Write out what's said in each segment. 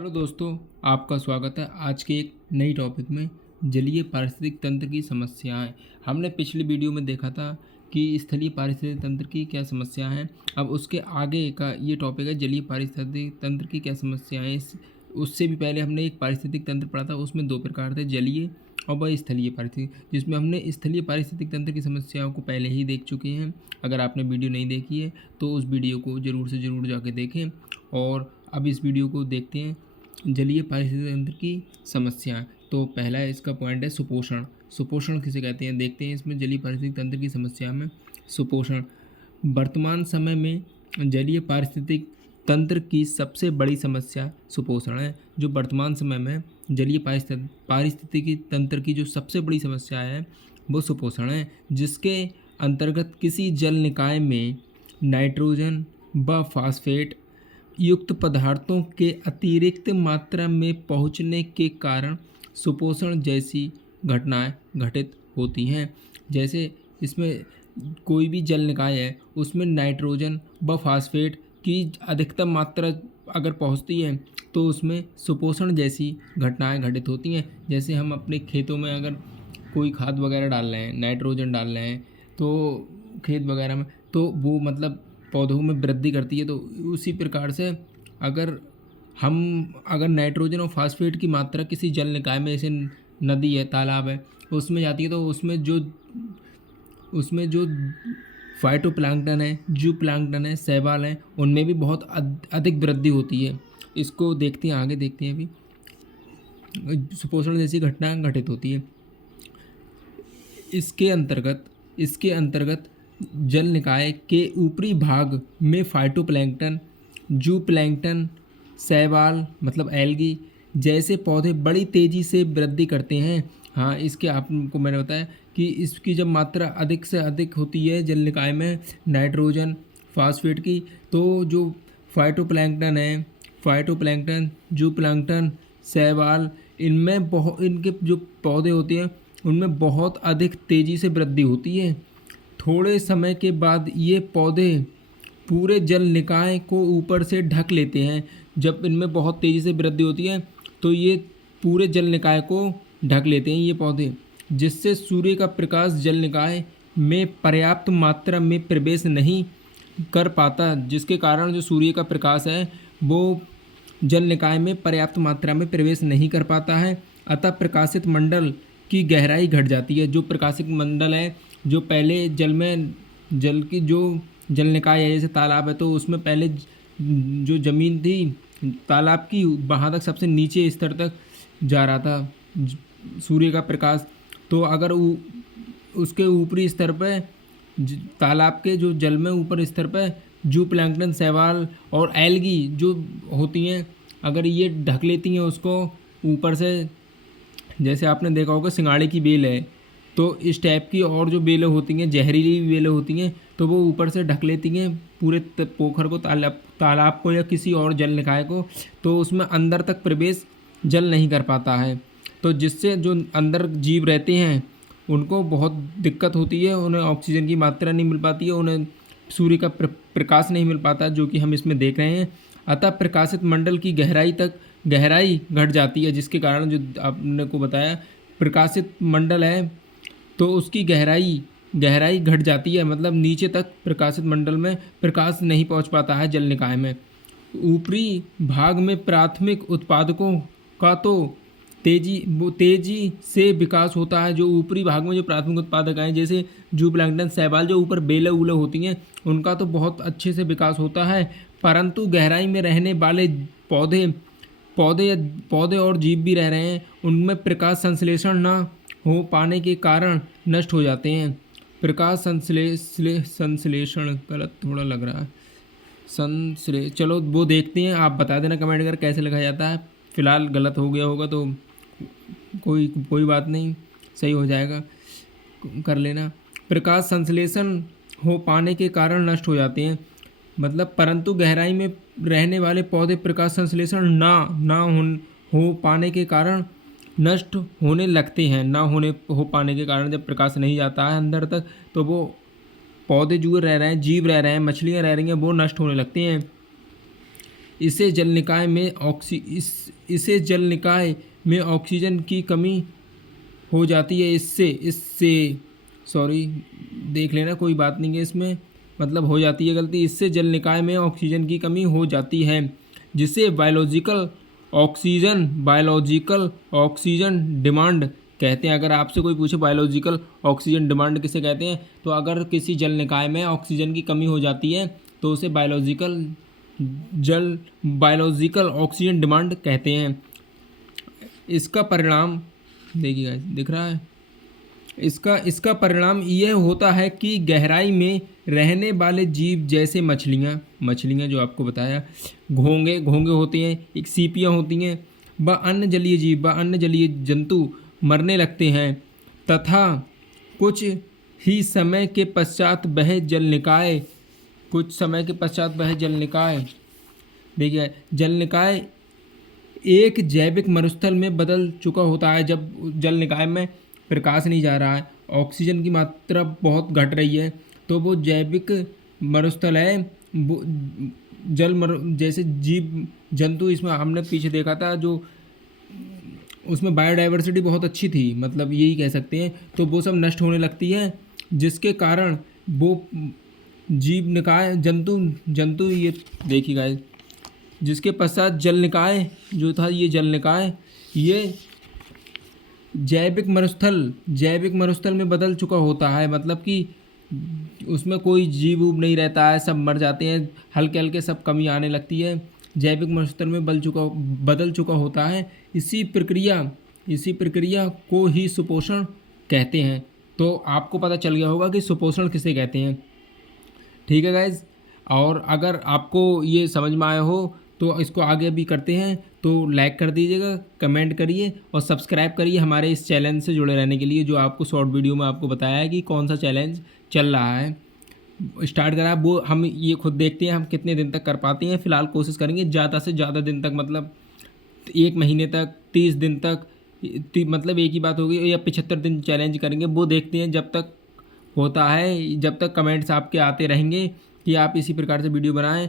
Hello दोस्तों, आपका स्वागत है आज के एक नई टॉपिक में। जलीय पारिस्थितिक तंत्र की समस्याएं। हमने पिछली वीडियो में देखा था कि स्थलीय पारिस्थितिक तंत्र की क्या समस्याएं हैं। अब उसके आगे का ये टॉपिक है जलीय पारिस्थितिक तंत्र की क्या समस्याएं। उससे भी पहले हमने एक पारिस्थितिक तंत्र पढ़ा था, उसमें दो प्रकार थे, जलीय और वह स्थलीय पारिस्थितिक, जिसमें हमने स्थलीय पारिस्थितिक तंत्र की समस्याओं को पहले ही देख चुके हैं। अगर आपने वीडियो नहीं देखी है तो उस वीडियो को ज़रूर से ज़रूर जाके देखें। और अब इस वीडियो को देखते हैं, जलीय पारिस्थितिक तंत्र की समस्याएं। तो पहला इसका पॉइंट है सुपोषण। सुपोषण किसे कहते हैं, देखते हैं इसमें जलीय पारिस्थितिक तंत्र की समस्या में सुपोषण। वर्तमान समय में जलीय पारिस्थितिक तंत्र की सबसे बड़ी समस्या सुपोषण है। जो वर्तमान समय में जलीय पारिस्थितिकी तंत्र की जो सबसे बड़ी समस्या है वो सुपोषण है, जिसके अंतर्गत किसी जल निकाय में नाइट्रोजन व फास्फेट युक्त पदार्थों के अतिरिक्त मात्रा में पहुंचने के कारण सुपोषण जैसी घटनाएं घटित होती हैं। जैसे इसमें कोई भी जल निकाय है, उसमें नाइट्रोजन व फास्फेट की अधिकतम मात्रा अगर पहुंचती है तो उसमें सुपोषण जैसी घटनाएं घटित होती हैं। जैसे हम अपने खेतों में अगर कोई खाद वगैरह डाल रहे हैं, नाइट्रोजन डाल रहे हैं, तो खेत वगैरह में तो वो मतलब पौधों में वृद्धि करती है। तो उसी प्रकार से अगर नाइट्रोजन और फास्फेट की मात्रा किसी जल निकाय में, जैसे नदी है, तालाब है, उसमें जाती है, तो उसमें जो फाइटोप्लैंक्टन है, जू प्लैंक्टन है, शैवाल है, उनमें भी बहुत अधिक वृद्धि होती है। इसको देखते हैं, आगे देखते हैं। अभी सुपोषण जैसी घटना घटित होती है। इसके अंतर्गत जल निकाय के ऊपरी भाग में फाइटोप्लैंक्टन, जू प्लैंक्टन, शैवाल मतलब एल्गी जैसे पौधे बड़ी तेज़ी से वृद्धि करते हैं। हाँ, इसके आपको मैंने बताया कि इसकी जब मात्रा अधिक से अधिक होती है जल निकाय में नाइट्रोजन फास्फेट की, तो जो फाइटोप्लैंक्टन, जू प्लैंक्टन, शैवाल, इनके जो पौधे होते हैं उनमें बहुत अधिक तेज़ी से वृद्धि होती है। थोड़े समय के बाद ये पौधे पूरे जल निकाय को ऊपर से ढक लेते हैं। जब इनमें बहुत तेज़ी से वृद्धि होती है तो ये पूरे जल निकाय को ढक लेते हैं ये पौधे, जिससे सूर्य का प्रकाश जल निकाय में पर्याप्त मात्रा में प्रवेश नहीं कर पाता, जिसके कारण जो सूर्य का प्रकाश है वो जल निकाय में पर्याप्त मात्रा में प्रवेश नहीं कर पाता है। अतः प्रकाशित मंडल की गहराई घट जाती है। जो प्रकाशित मंडल है, जो पहले जल निकाय है, जैसे तालाब है, तो उसमें पहले जो ज़मीन थी तालाब की, वहाँ तक सबसे नीचे स्तर तक जा रहा था सूर्य का प्रकाश। तो अगर उसके ऊपरी स्तर पर, तालाब के जो जल में ऊपर स्तर पर जू प्लैंक्टन, शैवाल और एल्गी जो होती हैं, अगर ये ढक लेती हैं उसको ऊपर से, जैसे आपने देखा होगा सिंघाड़े की बेल है, तो इस टाइप की और जो बेलें होती हैं, जहरीली बेलें होती हैं, तो वो ऊपर से ढक लेती हैं पूरे पोखर को, तालाब को या किसी और जल निकाय को, तो उसमें अंदर तक प्रवेश जल नहीं कर पाता है। तो जिससे जो अंदर जीव रहते हैं उनको बहुत दिक्कत होती है, उन्हें ऑक्सीजन की मात्रा नहीं मिल पाती है, उन्हें सूर्य का प्रकाश नहीं मिल पाता, जो कि हम इसमें देख रहे हैं। अतः प्रकाशित मंडल की गहराई घट जाती है, जिसके कारण जो आपने को बताया प्रकाशित मंडल है तो उसकी गहराई घट जाती है, मतलब नीचे तक प्रकाशित मंडल में प्रकाश नहीं पहुंच पाता है जल निकाय में। ऊपरी भाग में प्राथमिक उत्पादकों का तो तेजी से विकास होता है। जो ऊपरी भाग में जो प्राथमिक उत्पादक हैं, जैसे जू प्लैंक्टन, शैवाल, जो ऊपर बेलें उले होती हैं, उनका तो बहुत अच्छे से विकास होता है, परंतु गहराई में रहने वाले पौधे और जीव भी रह रहे हैं, उनमें प्रकाश संश्लेषण न हो पाने के कारण नष्ट हो जाते हैं। प्रकाश संश्लेषण गलत थोड़ा लग रहा है, चलो वो देखते हैं, आप बता देना कमेंट कर कैसे लिखा जाता है। फ़िलहाल गलत हो गया होगा तो कोई बात नहीं, सही हो जाएगा, कर लेना। प्रकाश संश्लेषण हो पाने के कारण नष्ट हो जाते हैं, मतलब परंतु गहराई में रहने वाले पौधे प्रकाश संश्लेषण ना हो पाने के कारण नष्ट होने लगते हैं। हो पाने के कारण जब प्रकाश नहीं जाता है अंदर तक, तो वो पौधे जो रह रहे हैं, जीव रह रहे हैं, मछलियाँ रह रही हैं, वो नष्ट होने लगती हैं। इसे जल निकाय में ऑक्सीजन की कमी हो जाती है। इससे इससे सॉरी देख लेना, कोई बात नहीं है, इसमें मतलब हो जाती है गलती। इससे जल निकाय में ऑक्सीजन की कमी हो जाती है, जिसे बायोलॉजिकल ऑक्सीजन डिमांड कहते हैं। अगर आपसे कोई पूछे बायोलॉजिकल ऑक्सीजन डिमांड किसे कहते हैं, तो अगर किसी जल निकाय में ऑक्सीजन की कमी हो जाती है तो उसे बायोलॉजिकल ऑक्सीजन डिमांड कहते हैं। इसका परिणाम देखिएगा, दिख रहा है, इसका परिणाम यह होता है कि गहराई में रहने वाले जीव जैसे मछलियाँ जो आपको बताया, घोंगे होते हैं, एक सीपियाँ होती हैं, व अन्य जलीय जंतु मरने लगते हैं तथा कुछ समय के पश्चात वह जल निकाय एक जैविक मरुस्थल में बदल चुका होता है। जब जल निकाय में प्रकाश नहीं जा रहा है, ऑक्सीजन की मात्रा बहुत घट रही है, तो वो जैविक मरुस्थल है, वो जैसे जीव जंतु, इसमें हमने पीछे देखा था जो उसमें बायोडाइवर्सिटी बहुत अच्छी थी, मतलब यही कह सकते हैं, तो वो सब नष्ट होने लगती है, जिसके कारण वो जीव निकाय जंतु ये देखिएगा, जिसके पश्चात जल निकाय जो था, ये जल निकाय ये जैविक मरुस्थल में बदल चुका होता है। मतलब कि उसमें कोई जीव उब नहीं रहता है, सब मर जाते हैं, हल्के हल्के सब कमी आने लगती है, जैविक मरुस्थल में बदल चुका होता है। इसी प्रक्रिया को ही सुपोषण कहते हैं। तो आपको पता चल गया होगा कि सुपोषण किसे कहते हैं। ठीक है गाइज, और अगर आपको ये समझ में आया हो तो इसको आगे भी करते हैं, तो लाइक कर दीजिएगा, कमेंट करिए और सब्सक्राइब करिए हमारे इस चैलेंज से जुड़े रहने के लिए, जो आपको शॉर्ट वीडियो में आपको बताया है कि कौन सा चैलेंज चल रहा है, स्टार्ट करा, वो हम ये खुद देखते हैं हम कितने दिन तक कर पाते हैं। फ़िलहाल कोशिश करेंगे ज़्यादा से ज़्यादा दिन तक, मतलब 1 महीने तक, 30 दिन तक, मतलब एक ही बात होगी, या 75 दिन चैलेंज करेंगे, वो देखते हैं जब तक होता है, जब तक कमेंट्स आपके आते रहेंगे कि आप इसी प्रकार से वीडियो बनाएं।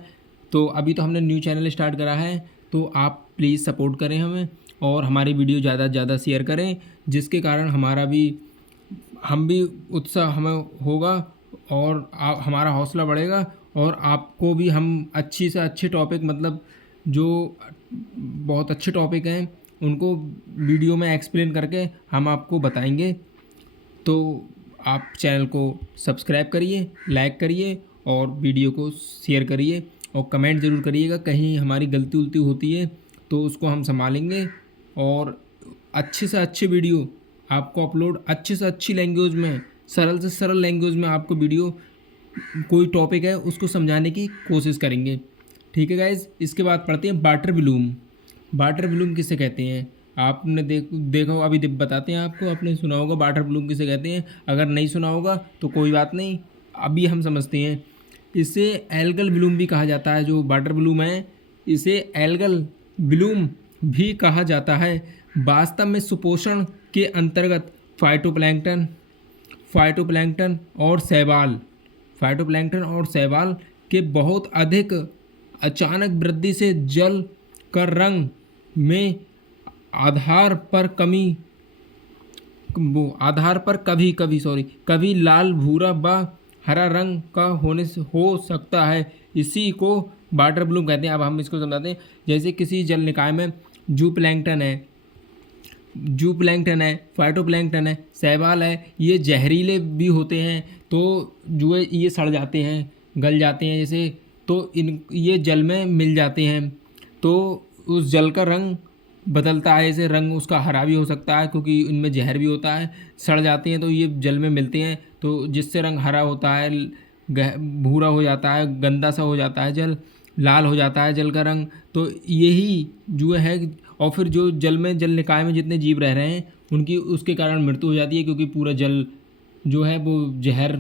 तो अभी तो हमने न्यू चैनल स्टार्ट करा है, तो आप प्लीज़ सपोर्ट करें हमें और हमारी वीडियो ज़्यादा से ज़्यादा शेयर करें, जिसके कारण हम भी उत्साह हमें होगा और हमारा हौसला बढ़ेगा, और आपको भी हम अच्छी से अच्छे टॉपिक, मतलब जो बहुत अच्छे टॉपिक हैं उनको वीडियो में एक्सप्लेन करके हम आपको बताएंगे। तो आप चैनल को सब्सक्राइब करिए, लाइक करिए और वीडियो को शेयर करिए, और कमेंट ज़रूर करिएगा, कहीं हमारी गलती उलती होती है तो उसको हम संभालेंगे, और अच्छे से अच्छे वीडियो आपको अपलोड, अच्छे से अच्छी लैंग्वेज में, सरल से सरल लैंग्वेज में आपको वीडियो, कोई टॉपिक है उसको समझाने की कोशिश करेंगे। ठीक है गाइज, इसके बाद पढ़ते हैं वाटर ब्लूम किसे कहते हैं। आपने देखा होगा, अभी बताते हैं आपको, आपने सुना होगा वाटर ब्लूम किसे कहते हैं, अगर नहीं सुना होगा तो कोई बात नहीं, अभी हम समझते हैं। इसे एल्गल ब्लूम भी कहा जाता है, जो वाटर ब्लूम है इसे एल्गल ब्लूम भी कहा जाता है। वास्तव में सुपोषण के अंतर्गत फाइटोप्लैंक्टन और शैवाल के बहुत अधिक अचानक वृद्धि से जल का रंग में आधार पर कभी लाल, भूरा व हरा रंग का हो सकता है। इसी को वाटर ब्लूम कहते हैं। अब हम इसको समझाते हैं। जैसे किसी जल निकाय में जू प्लैंक्टन है, फाइटोप्लैंक्टन है, शैवाल है, ये जहरीले भी होते हैं, तो जो है ये सड़ जाते हैं, गल जाते हैं जैसे, तो ये जल में मिल जाते हैं, तो उस जल का रंग बदलता है, जैसे रंग उसका हरा भी हो सकता है क्योंकि इनमें जहर भी होता है, सड़ जाते हैं तो ये जल में मिलते हैं, तो जिससे रंग हरा होता है, भूरा हो जाता है, गंदा सा हो जाता है जल, लाल हो जाता है जल का रंग, तो यही जो है। और फिर जो जल निकाय में जितने जीव रह रहे हैं उनकी उसके कारण मृत्यु हो जाती है, क्योंकि पूरा जल जो है वो जहर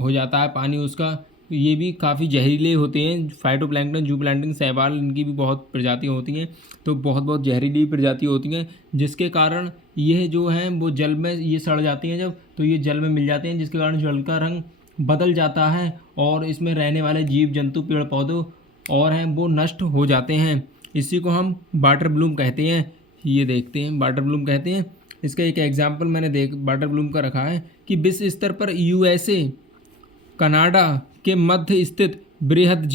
हो जाता है, पानी उसका। ये भी काफ़ी जहरीले होते हैं, फाइटोप्लैंक्टन, जूप्लैंक्टन, शैवाल, इनकी भी बहुत प्रजातियाँ होती हैं, तो बहुत जहरीली प्रजातियाँ होती हैं, जिसके कारण यह जो है वो जल में ये सड़ जाती हैं जब, तो ये जल में मिल जाते हैं, जिसके कारण जल का रंग बदल जाता है और इसमें रहने वाले जीव जंतु, पेड़ पौधों और हैं वो नष्ट हो जाते हैं। इसी को हम वाटर ब्लूम कहते हैं। ये देखते हैं वाटर ब्लूम कहते हैं। इसका एक एग्जाम्पल मैंने वाटर ब्लूम का रखा है कि विश्व स्तर पर यूएसए कनाडा के मध्य स्थित बृहद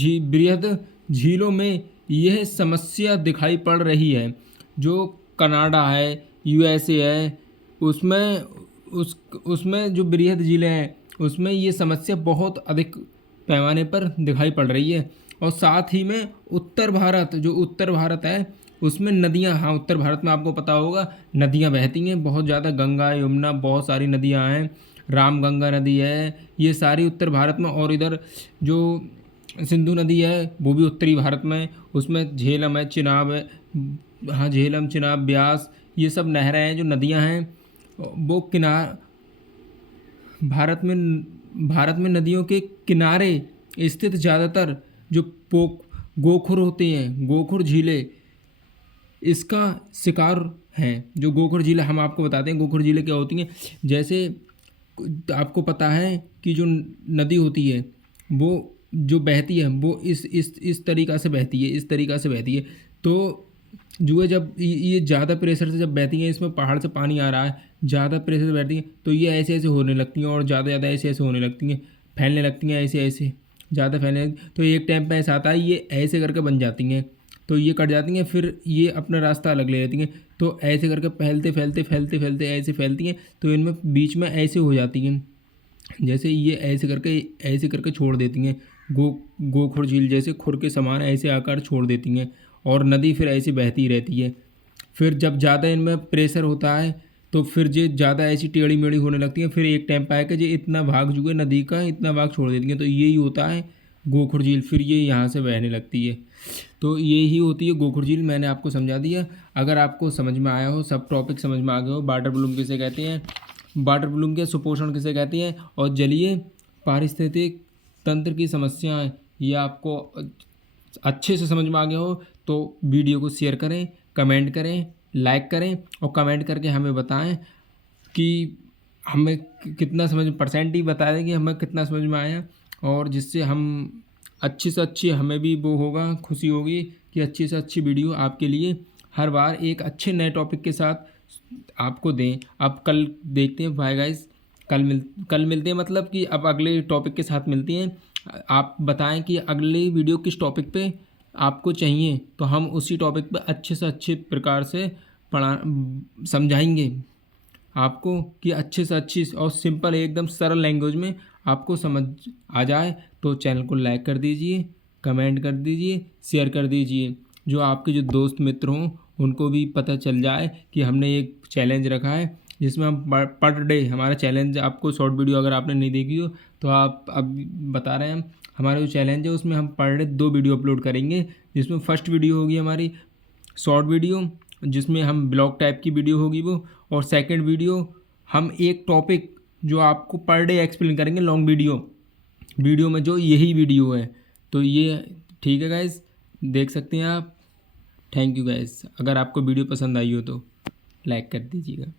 झीलों में यह समस्या दिखाई पड़ रही है। जो कनाडा है, यूएसए है, उसमें जो बृहद झीलें हैं उसमें ये समस्या बहुत अधिक पैमाने पर दिखाई पड़ रही है। और साथ ही में उत्तर भारत है उसमें नदियाँ, हाँ उत्तर भारत में आपको पता होगा नदियाँ बहती हैं बहुत ज़्यादा, गंगा यमुना बहुत सारी नदियाँ हैं, रामगंगा नदी है, ये सारी उत्तर भारत में। और इधर जो सिंधु नदी है वो भी उत्तरी भारत में, उसमें झेलम है, चिनाब है, हाँ झेलम, चिनाब, ब्यास, ये सब नहरें हैं जो नदियाँ हैं वो भारत में नदियों के किनारे स्थित ज़्यादातर जो गोखुर होते हैं, गोखुर झीलें इसका शिकार हैं। जो गोखुर झीलें हम आपको बताते हैं गोखुर झीलें क्या होती हैं। जैसे आपको पता है कि जो नदी होती है वो जो बहती है वो इस तरीक़ा से बहती है, इस तरीक़ा से बहती है। तो जो है जब ये ज़्यादा प्रेशर से जब बहती हैं, इसमें पहाड़ से पानी आ रहा है, ज़्यादा प्रेशर से बहती हैं तो ये ऐसे ऐसे होने लगती हैं और ज़्यादा ऐसे ऐसे होने लगती हैं, फैलने लगती हैं ऐसे ऐसे, ज़्यादा फैलने। तो एक टाइम पे ऐसा आता है ये ऐसे करके बन जाती हैं, तो ये कट जाती हैं, फिर ये अपना रास्ता अलग ले लेती हैं। तो ऐसे करके फैलते ऐसे फैलती हैं तो इनमें बीच में ऐसे हो जाती हैं, जैसे ये ऐसे करके छोड़ देती हैं। गोखुर झील जैसे खुर के समान ऐसे आकार छोड़ देती हैं और नदी फिर ऐसे बहती रहती है। फिर जब ज़्यादा इनमें प्रेशर होता है तो फिर ये ज़्यादा ऐसी टेढ़ी मेढ़ी होने लगती हैं। फिर एक टाइम पाए कि ये इतना भाग जो है नदी का इतना भाग छोड़ देती हैं, तो यही होता है गोखुर झील, फिर ये यहाँ से बहने लगती है। तो यही होती है गोखुर झील। मैंने आपको समझा दिया। अगर आपको समझ में आया हो, सब टॉपिक समझ में आ गए हो, वाटर ब्लूम किसे कहते हैं, वाटर ब्लूम के सुपोषण किसे कहते हैं, और जलीय पारिस्थितिक तंत्र की समस्याएं, ये आपको अच्छे से समझ में आ गया हो तो वीडियो को शेयर करें, कमेंट करें, लाइक करें और कमेंट करके हमें बताएं कि हमें कितना समझ परसेंट ही बता दें कि हमें कितना समझ में आया। और जिससे हम अच्छी से अच्छी, हमें भी वो होगा, खुशी होगी कि अच्छी से अच्छी वीडियो आपके लिए हर बार एक अच्छे नए टॉपिक के साथ आपको दें। अब कल देखते हैं, बाय गाइस, कल मिलते हैं, मतलब कि अब अगले टॉपिक के साथ मिलते हैं। आप बताएं कि अगली वीडियो किस टॉपिक पे आपको चाहिए, तो हम उसी टॉपिक पे अच्छे से अच्छे प्रकार से समझाएंगे आपको कि अच्छे से अच्छी और सिंपल एकदम सरल लैंग्वेज में आपको समझ आ जाए। तो चैनल को लाइक कर दीजिए, कमेंट कर दीजिए, शेयर कर दीजिए, जो आपके जो दोस्त मित्र हों उनको भी पता चल जाए कि हमने एक चैलेंज रखा है जिसमें हम पर डे, हमारा चैलेंज, आपको शॉर्ट वीडियो अगर आपने नहीं देखी हो तो आप अब बता रहे हैं, हमारा जो चैलेंज है उसमें हम पर डे 2 वीडियो अपलोड करेंगे। जिसमें फर्स्ट वीडियो होगी हमारी शॉर्ट वीडियो, जिसमें हम ब्लॉग टाइप की वीडियो होगी वो, और सेकंड वीडियो हम एक टॉपिक जो आपको पर डे एक्सप्लेन करेंगे लॉन्ग वीडियो में, जो यही वीडियो है। तो ये ठीक है गाइस, देख सकते हैं आप। Thank you guys. अगर आपको वीडियो पसंद आई हो तो लाइक कर दीजिएगा।